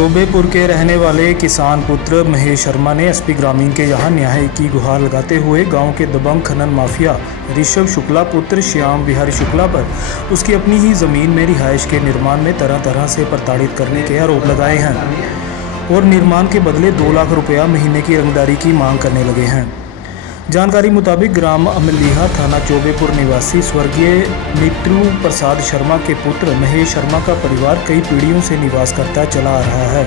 चौबेपुर के रहने वाले किसान पुत्र महेश शर्मा ने एसपी ग्रामीण के यहां न्याय की गुहार लगाते हुए गांव के दबंग खनन माफिया ऋषभ शुक्ला पुत्र श्याम बिहारी शुक्ला पर उसकी अपनी ही जमीन में रिहाइश के निर्माण में तरह तरह से प्रताड़ित करने के आरोप लगाए हैं और निर्माण के बदले 2 लाख रुपया महीने की रंगदारी की मांग करने लगे हैं। जानकारी मुताबिक ग्राम अमलीहा थाना चौबेपुर निवासी स्वर्गीय मित्रु प्रसाद शर्मा के पुत्र महेश शर्मा का परिवार कई पीढ़ियों से निवास करता चला आ रहा है।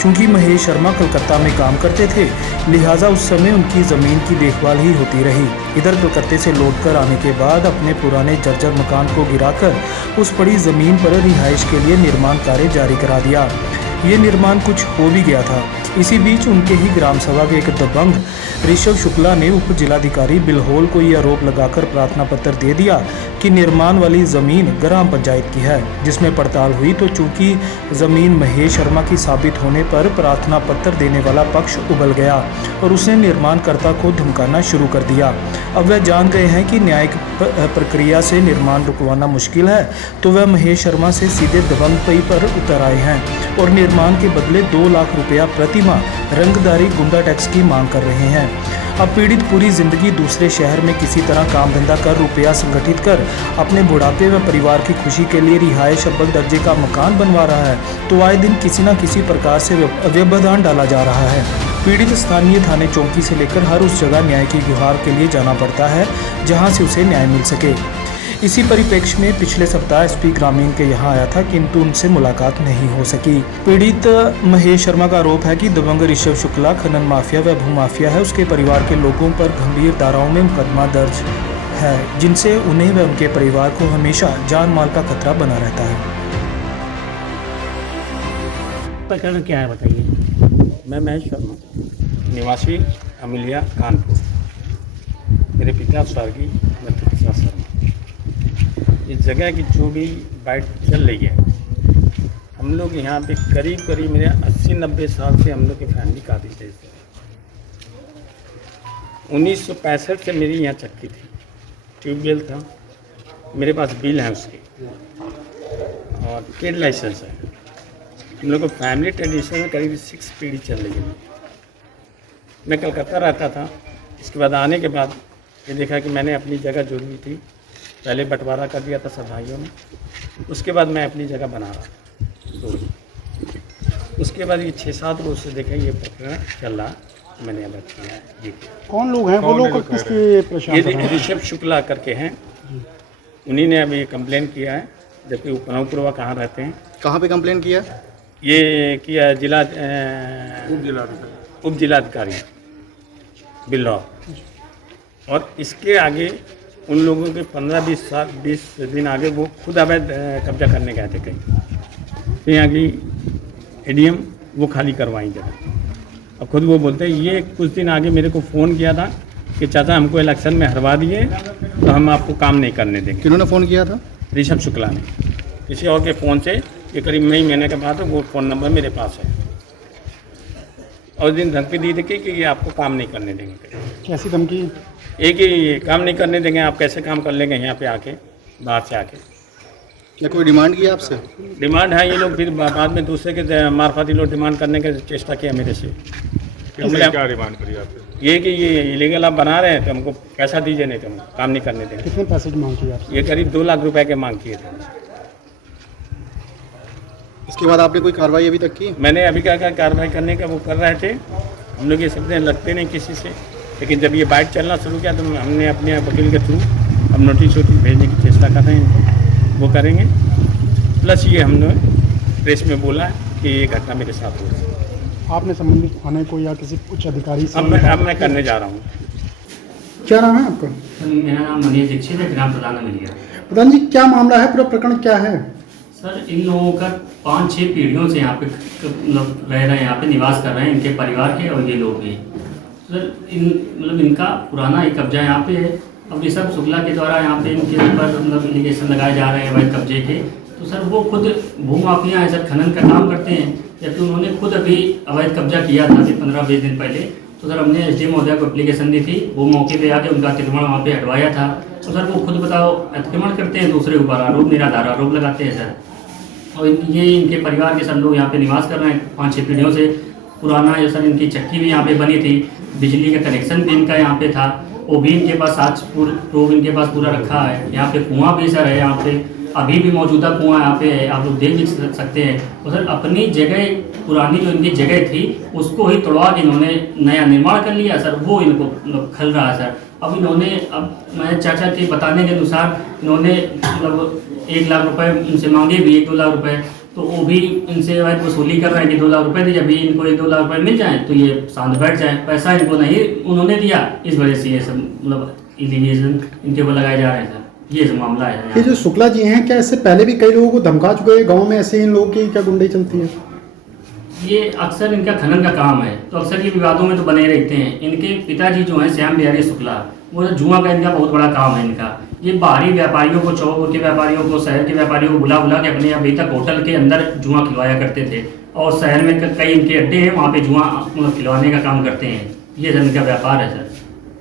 चूंकि महेश शर्मा कलकत्ता में काम करते थे, लिहाजा उस समय उनकी ज़मीन की देखभाल ही होती रही। इधर कलकत्ते से लौटकर आने के बाद अपने पुराने जर्जर मकान को गिराकर उस पड़ी ज़मीन पर रिहाइश के लिए निर्माण कार्य जारी करा दिया। ये निर्माण कुछ हो भी गया था। इसी बीच उनके ही ग्राम सभा के एक दबंग ऋषभ शुक्ला ने उप जिलाधिकारी बिल्होल को यह आरोप लगाकर प्रार्थना पत्र दे दिया कि निर्माण वाली ज़मीन ग्राम पंचायत की है। जिसमें पड़ताल हुई तो चूंकि ज़मीन महेश शर्मा की साबित होने पर प्रार्थना पत्र देने वाला पक्ष उबल गया और उसने निर्माणकर्ता को धमकाना शुरू कर दिया। अब वह जान गए हैं कि न्यायिक प्रक्रिया से निर्माण रुकवाना मुश्किल है, तो वह महेश शर्मा से सीधे दबंगई पर उतर आए हैं और निर्माण के बदले 2 लाख रुपया प्रति माह रंगदारी गुंडा टैक्स की मांग कर रहे हैं। अब पीड़ित पूरी जिंदगी दूसरे शहर में किसी तरह काम धंधा कर रुपया संगठित कर अपने बुढ़ापे व परिवार की खुशी के लिए रिहायश अव्वल दर्जे का मकान बनवा रहा है, तो आए दिन किसी न किसी प्रकार से व्यवधान डाला जा रहा है। पीड़ित स्थानीय थाने चौकी से लेकर हर उस जगह न्याय की गुहार के लिए जाना पड़ता है जहां से उसे न्याय मिल सके। इसी परिप्रेक्ष्य में पिछले सप्ताह एसपी ग्रामीण के यहां आया था, किंतु उनसे मुलाकात नहीं हो सकी। पीड़ित महेश शर्मा का आरोप है कि दबंग ऋषभ शुक्ला खनन माफिया व भूमाफिया है। उसके परिवार के लोगों पर गंभीर धाराओं में मुकदमा दर्ज है, जिनसे उन्हें व उनके परिवार को हमेशा जान माल का खतरा बना रहता है। प्रकरण क्या है बताइए। मैं महेश शर्मा, निवासी अमलिया कानपुर। मेरे पिता स्वर्गीय मित्रु प्रसाद शर्मा। इस जगह की जो भी बाइट चल रही है, हम लोग यहाँ पे करीब मेरे 80-90 साल से हम लोग की फैमिली काफ़ी तेज है। 1965 से मेरी यहाँ चक्की थी, ट्यूबवेल था, मेरे पास बिल है उसके और ट्रेड लाइसेंस है। हम लोग को फैमिली ट्रेडिशन में करीब 6 पीढ़ी चल रही है। मैं कलकत्ता रहता था, इसके बाद आने के बाद ये देखा कि मैंने अपनी जगह जो भी थी पहले बंटवारा कर दिया था सब भाइयों ने, उसके बाद मैं अपनी जगह बना रहा था। उसके बाद ये 6-7 रोज से देखा ये प्रकरण चल रहा, मैंने अलग किया है। ये कौन लोग हैं? वो लोग किसके प्रशासन? ये ऋषभ शुक्ला करके हैं, उन्हीं ने अभी कंप्लेन किया है, जबकि उपनौपुरवा कहाँ रहते हैं। कहाँ पे कंप्लेन किया? ये किया जिला उप जिलाधिकारी बिल्हौर। और इसके आगे उन लोगों के 15-20 दिन आगे वो खुद अवैध कब्जा करने गए थे कहीं, तो यहाँ की एडीएम वो खाली करवाई जगह। अब खुद वो बोलते हैं, ये कुछ दिन आगे मेरे को फ़ोन किया था कि चाचा हमको इलेक्शन में हरवा दिए तो हम आपको काम नहीं करने देंगे। किन्होंने फ़ोन किया था? ऋषभ शुक्ला ने। किसी और के फ़ोन से, ये करीब मई महीने के बाद वो फ़ोन नंबर मेरे पास है। और दिन धमकी दी थी कि ये आपको काम नहीं करने देंगे। कैसी धमकी? एक ही, काम नहीं करने देंगे, आप कैसे काम कर लेंगे यहाँ पे आके, बाहर से आके। या कोई डिमांड किया आपसे? डिमांड है, ये लोग फिर बाद में दूसरे के मार्फत ये लोग डिमांड करने की चेष्टा किया मेरे से। क्या डिमांड करी आपसे? ये कि ये इलीगल आप बना रहे हैं तो हमको पैसा दीजिए, नहीं तो हम काम नहीं करने देंगे। कितने पैसे की मांग की आपसे? ये करीब 2 लाख रुपए के मांग किए थे। इसके बाद आपने कोई कार्रवाई अभी तक की? मैंने अभी क्या कार्रवाई करने का वो कर रहे थे। हम लोग ये शब्द लगते नहीं किसी से, लेकिन जब ये बाइट चलना शुरू किया तो हमने अपने वकील के थ्रू अब नोटिस भेजने की चेष्टा कर रहे हैं इनको, वो करेंगे। प्लस ये हमने प्रेस में बोला कि ये घटना मेरे साथ हो रही। आपने संबंधित थाने को या किसी उच्च अधिकारी से? अब मैं करने जा रहा हूँ। क्या नाम है आपका? मेरा नाम मनीष दीक्षित है, ग्राम प्रधान अमलिया। प्रधान जी, क्या मामला है? पूरा प्रकरण क्या है? सर, इन लोगों का 5-6 पीढ़ियों से यहाँ पे मतलब रह रहे हैं, यहाँ पे निवास कर रहे हैं, इनके परिवार के और ये लोग भी। सर, इनका पुराना ही कब्जा यहाँ पे है। अब ऋषभ शुक्ला के द्वारा यहाँ पे इनके ऊपर मतलब एलिगेशन लगाए जा रहे हैं अवैध कब्जे के। तो सर वो खुद भूमाफिया हैं, सर खनन का काम करते हैं, जबकि उन्होंने खुद अभी अवैध कब्जा किया था 15-20 दिन पहले। तो सर हमने एसडीएम महोदय को एप्लीकेशन दी थी, वो मौके पे आके उनका अतिक्रमण वहाँ पे हटवाया था। तो सर वो खुद बताओ अतिक्रमण करते हैं, दूसरे ऊपर आरोप निराधार आरोप लगाते हैं सर। और ये इनके परिवार के सब लोग यहाँ पे निवास कर रहे हैं 5-6 पीढ़ियों से। पुराना ये सर इनकी चक्की भी यहाँ पे बनी थी, बिजली का कनेक्शन भी इनका यहाँ पे था, वो भी इनके पास आज प्रूफ इनके पास पूरा रखा है। यहाँ पे कुआं भी सर है, यहाँ पे अभी भी मौजूदा कुआं यहाँ पे है, आप लोग देख भी सकते हैं। और सर अपनी जगह पुरानी जो इनकी जगह थी उसको ही तोड़वा के इन्होंने नया निर्माण कर लिया सर, वो इनको मतलब खल रहा है सर। अब इन्होंने, अब मैं चाचा के बताने के अनुसार इन्होंने मतलब 1 लाख रुपए उनसे मांगे भी, 1-2 लाख रुपए, तो वो भी इनसे वसूली कर रहे हैं कि 2 लाख रुपए दीजिए, अभी इनको 1-2 लाख रुपए मिल जाए तो ये शांत बैठ जाए। पैसा इनको नहीं उन्होंने दिया, इस वजह से ये सब मतलब इलिगेशन इनके ऊपर लगाए जा रहे हैं सर। ये सब मामला है ये जो शुक्ला जी हैं, क्या इससे पहले भी कई लोगों को धमका चुके हैं गांव में? ऐसे इन लोगों की क्या गुंडई चलती है? ये अक्सर इनका खनन का काम है, तो अक्सर ये विवादों में तो बने रहते हैं। इनके पिताजी जो हैं श्याम बिहारी शुक्ला, वो जुआ का इनका बहुत बड़ा काम है इनका। ये बाहरी व्यापारियों को, चौक के व्यापारियों को, शहर के व्यापारियों को बुला बुला के अपने अभी तक होटल के अंदर जुआ खिलवाया करते थे, और शहर में कई इनके अड्डे हैं, वहाँ पे जुआ मतलब खिलवाने का काम करते हैं। ये इनका व्यापार है सर।